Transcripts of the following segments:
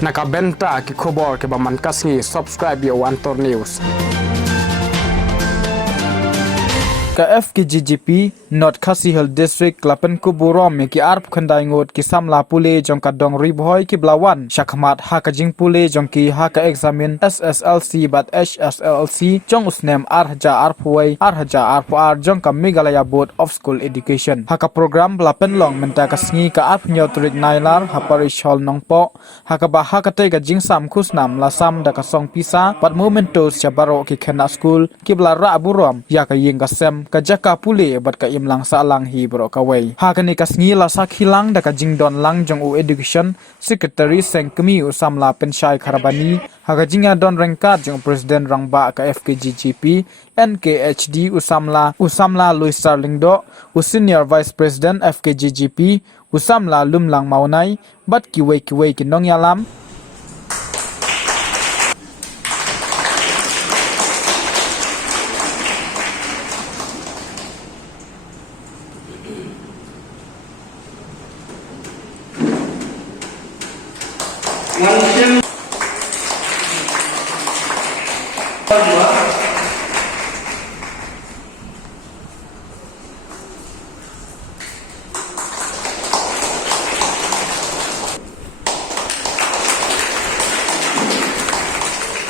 Nakabenta ki khobor ke baman kasngi subscribe yo Antor News. KF ki GGP North Khasi Hill District Klapen ku burom me ki arp khandai ngot ki samla pule jong ka dong ri bhoi ki blawan shakmat ha ka jing pule jong ki ha ka examine SSLC but HSLC jong usnem ar haja ar jong ka Meghalaya Board of School Education ha ka program blapen long menta ka sngi ka arp nyotrik nailar ha parish hall nongpo ha ka te ka jing sam khusnam la sam da ka song pisa pat momentos chabaro ki khana school ki blara aburom ya ka ying ka sem ka jaka pule bat ka imlang sa lang hi bro ka wei ha ka ni ka sngi la sa khilang da ka jingdon lang jong u education secretary sengkmi usamla penshai kharabani ha ka jinga don rengkat jong president rangba ka FKGGP NKHD usamla Louis Starlingdo senior vice president FKGGP usamla lumlang maunai bat ki wei ki nong yalam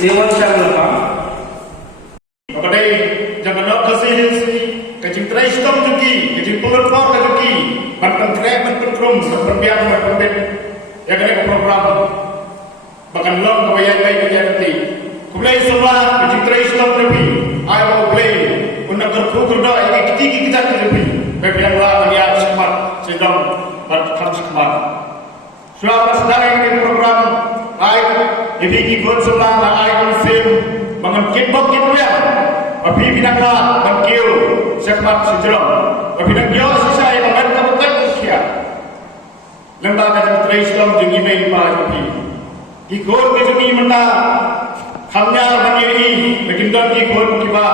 Dewan Syarulapa Kepada jangan nak kesihil kecing terai stom juki kecing pulut pau juki banten kre banten krum berbiang berbet ya kena ke program bahkan long kebayang baik kerja nanti kumulai semua kecing terai stom juki I will play untuk kerja ini kita juki berbiang lah dia semat sedang berkham semat suara sedang ini program Jadi ikut sebelah nak ikut sim, bangun kitbok kitwel, api bidang lah, bangkil, sekat sejeram, api bidang jauh sisa yang bangun kabupaten Rusia. Lembaga yang terislam jengi main pagi. Ikut kejengi menda, hamnya bangkiri, begindon ikut kiba,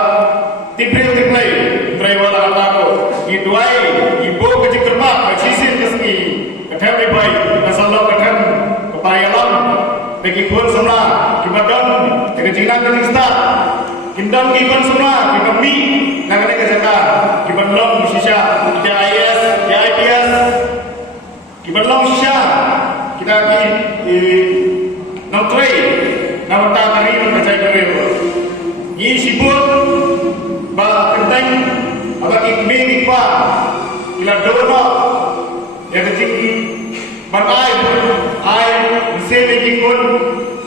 tiplay, driver atau ituai, ibu kejik kermak, kecil kesengi, kecil baik, masalah kecil, kepayalan. Bagi kuat semua, kibadan, kejilan kejista, kindam kiban semua, kibam mi, nak ada kerja, kiban long sisa, kita IS, ya IPS, kiban long sisa, kita lagi notray, nama tak hari berbaca berapa, ini sibuk, bah kenteng, apa kikmi kikwa, kita dono, ya kecil, bangai, bisa dikikun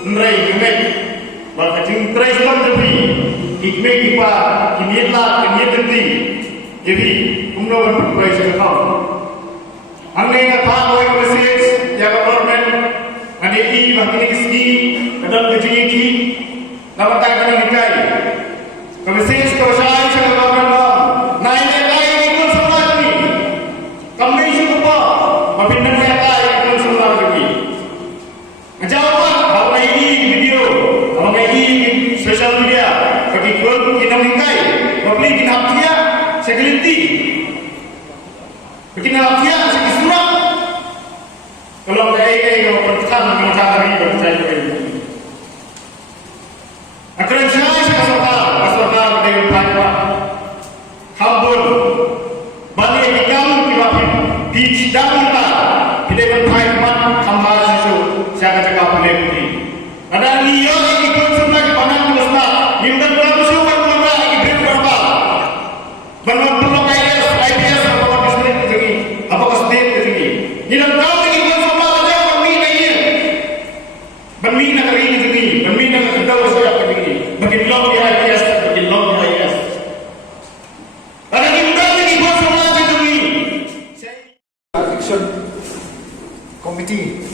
nerai yumet, bahkan jing terai selam jadi, ikme kipa, kiniatlah nanti, jadi umroh berbagai sekali. Ane kata awak message, ya government, ane i bahkan kisgi, kadang kejing iki, nama tak kena hikai, message kau saya cakap government, naik ikut semua ini, kami cuba, mapindah naik ikut semua lagi. Jawapan apa ini video, apa ini sosial media, bagi kau kita mengai, bagi kita hafia segelinti, bagi kita hafia sekisurat. Kalau kalau pertama mencari bercaya ini, akan saya kasar dengan Taiwan, Kabul, Bali kita di Jakarta, dengan Taiwan kambal susu. Saya cakap boleh beri. Ada New York ikut semua di mana kita. Hingga berapa suka berapa ikut berapa. Berapa IPS apa bisnis begini, apa state begini. Tidak tahu ikut semua aja bermina ini. Bermina kali ini begini, bermina kita usaha begini. Bagi long di IPS, bagi long di IPS. Ada kita ikut semua aja begini. Action Committee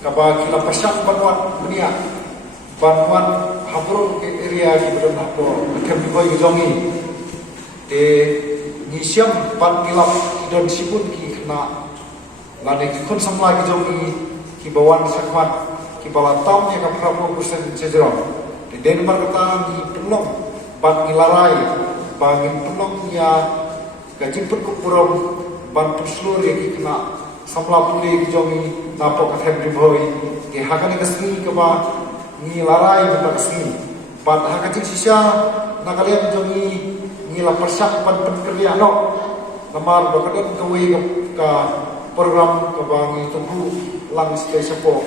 kaba kila pasyak banwan dunia banwan habro ke area di belum habro kami koi jongi de nisiam ban kila don sibun ki kena lade ki kon samla ki jongi ki bawan sakmat ki bala tam ya ka prapo kusen sejero de denmark kata di pelong ban kilarai bangin pelong ya gaji perkupurom ban perselur ki kena samla puli jongi napo kathem riboi ke hakani kasni ke ba ni larai benda kasni bat hakati sisa nakalian jongi ni la persak pan kerja no namar bakadan kawe ka program ke ba ni tunggu lang station po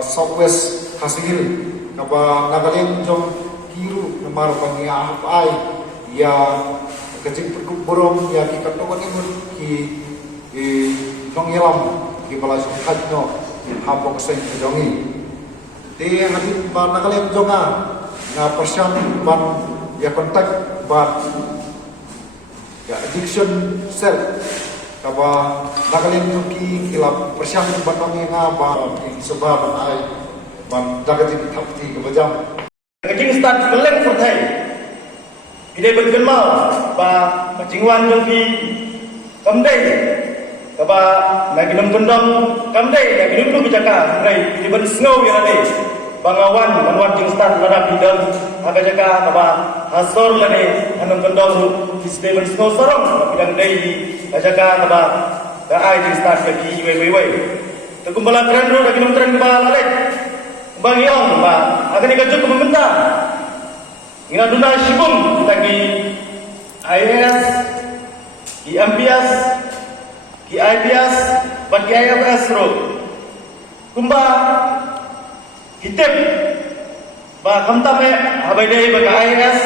Southwest Kasihil ke ba nakalian jong kiru namar bangi ai ya kecing berborong ya ki katokan imun ki nong yelam ki balai sukat no hapo keseng jongi te hadi ban nakalian jonga na persian ban ya kontak ban ya addiction cell kaba nakalian ki kilap persian ban nong nga ba sebab ai ban dagatin thapti ke bajam kecing start geleng pertai ide berkenal ba kecingwan jongki kamdai kaba naginam kendam kamdai naginam tu bijaka ngai ide ben snow ya ade bangawan manwan jing start lada bidang aga jaka kaba hasor lade anam kendam ru ide ben snow sarong bidang dai ajaka kaba da ai jing start ki wei tu kumbala tren ru naginam tren kaba lalek bang yong ba aga ni kajuk membentang ina duna shibung lagi IAS ki MPS ki IPS ban ki IFS ro kumba hitep ba kamta me habai dei ba IAS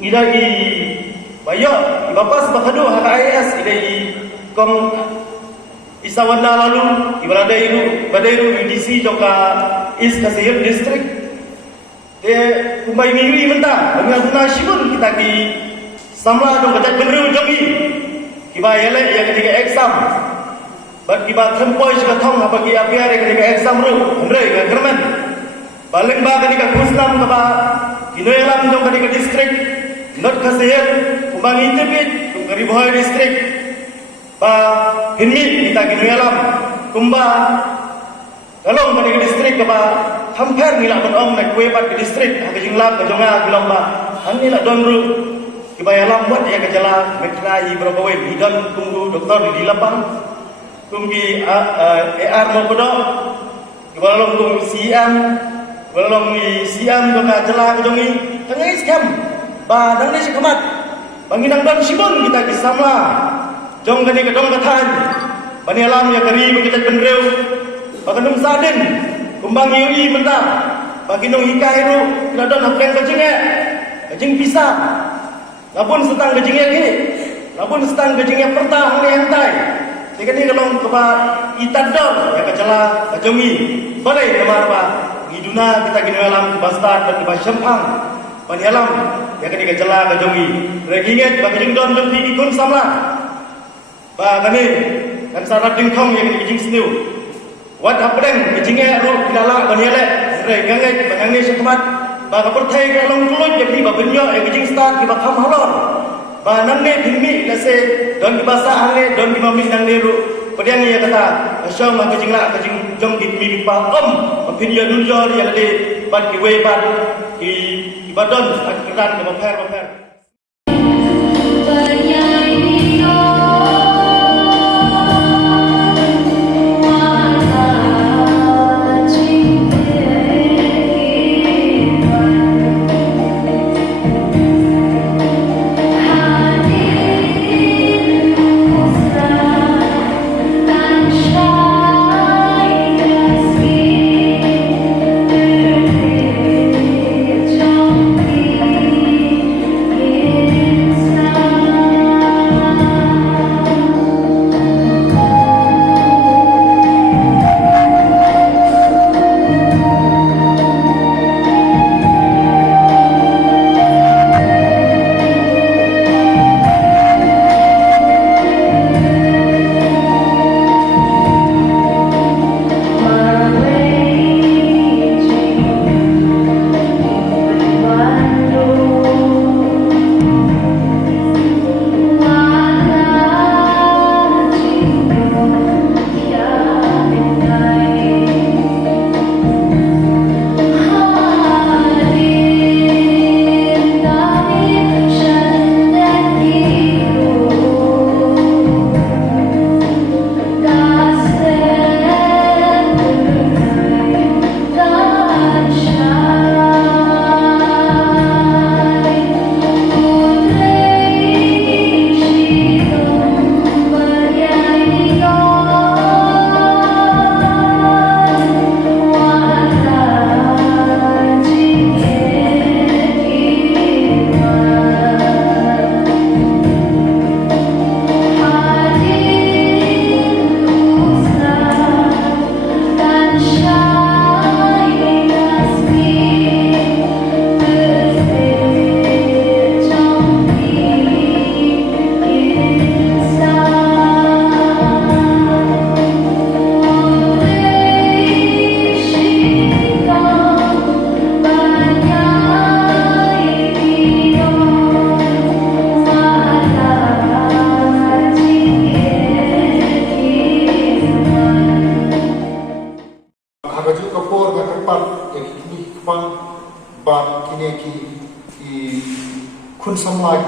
ina i bayo ibapas bakadu ha IAS idai kong isawanda lalu ibadairu UDC joka East Kasihil District de kumbai mingui mentang dengan guna shibun kita ki samla dong kecak benru jogi kiba yele ya ketika exam bat kiba tempoi juga thong apa ki apiar ketika exam ru andre ga german paling ba ketika kusnam kaba kinoelam dong ketika district North Kasihil kumbangi tepit kungkari bohoi district ba hinmi kita kinoelam kumba kalau ketika district kaba hampir nila benong nak kue pat ke distrik ha ke jinglam ke jonga bilang ba hang nila donru ke bayalam buat ya ke jala mekrai berapa we bidan tunggu doktor di lapang tunggi AR mo bodo ke balong tung CM balong ni CM jonga jala ke jongi tengai scam ba dang ni sikamat banginang dan sibon kita kisama jong kani ke dong katan bani alam ya kari kita benreu bakanum sadin kumbang yui mentang bagi nong hikai ru kena don hapeng kecing pisah lapun setang kecingnya ni lapun setang kecingnya pertah ni hentai jika ni kalau keba itador ya kecela kejongi balai kamar ba hiduna kita gini alam kebastad dan kebasyempang bani alam ya kini kecela kejongi reginget bagi jingdon jongki ikun samla ba kani kan sarat dingkong yang kecing seniu wat hapeng kecingnya ru kilala baniale re gangai bangangne sekmat ba kapur thai ke long tuloj jadi ba benyo e kecing start ki ba kham halor ba nanne dhimmi lase don ki basa angne don ki mami nangne ru padian ya kata asyam ma kecing la kecing jong ki mi pa pin ya dun jor ya de ban ki we ban ki badon akran ke ba pher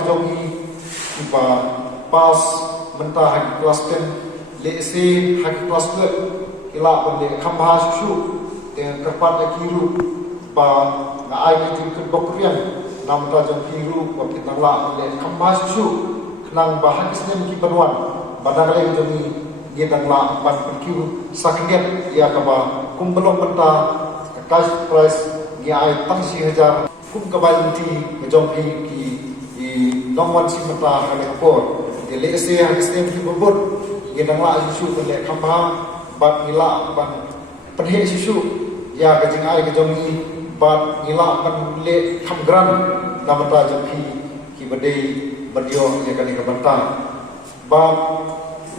jongi iba pas mentah hagi kelas 10 le se hagi kelas 2 kila bende khamba susu dengan kerpat kiru ba na ai ki ke bokrian nam ta jong kiru wa kitang la le khamba susu nang bahan isnem ki banwan badagale jongi gedang la ban kiru sakniat ya ka ba kumbelong menta cash price ni ai tang si hajar kum ka ba inti jong ki nongwan si menta hale kapor de le se ha isnem ki bobot gedang la susu le khamba bat nila ban penhe susu ya ka jing ai ka jongi bat nila ban le kham gran namata jong ki badai berdio ya kali ke bantang ba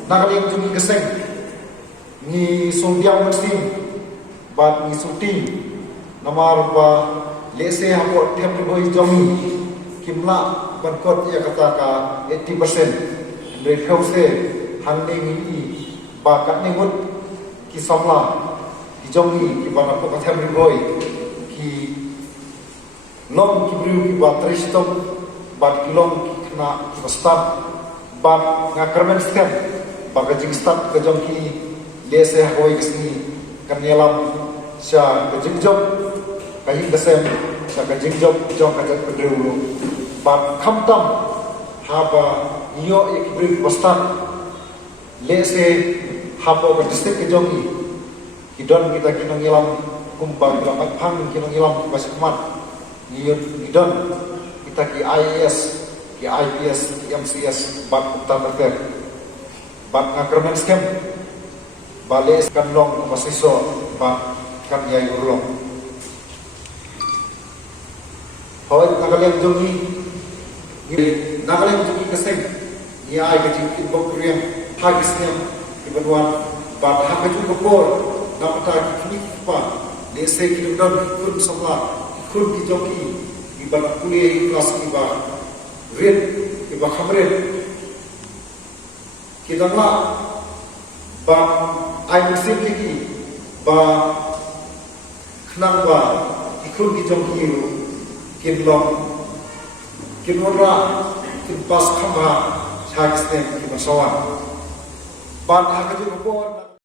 nakali jung geseng ni sondiang mesin ba ni suting namar ba lese hapo tiap boy jomi kimla berkot ya kata ka 80% dari hause handing ini ba kat ni mut ki samla ki jomi ki ba ko tiap boy ki long ki bru ki ba tristom ba kilong na start bab ngakarmen stem baga jing start ke jongki lese hoi kesni kanelam sya ke jing job kayi kesem sya ke jing job jong ka jat pedru bab khamtam haba yo ek bring start lese habo ke district ke jongi kidon kita kinong ilam kumbang dapat phang kinong ilam basikmat nidon kita ki IAS ki IPS, ki MCS, bab utama ter, bab ngakermen skem, balik kan long masiso, bab kan yai urlong. Hoi nagalem jongi, nagalem jongi keseng, ia ai kecil kibok kriam, hagis niam kibanuan, bab hakaju kapor, namata kini kipa, dese kilundon kun samla, kun kijoki, ibad kuliah kelas kiba. Red, iba khamred. Kita lah, bang, air mesin lagi, bang, kenang bang, ikut di jom kiru, kinlong, kinwara, kinpas khamba, syakisnem, kibasawan. Bang, agak juga pun.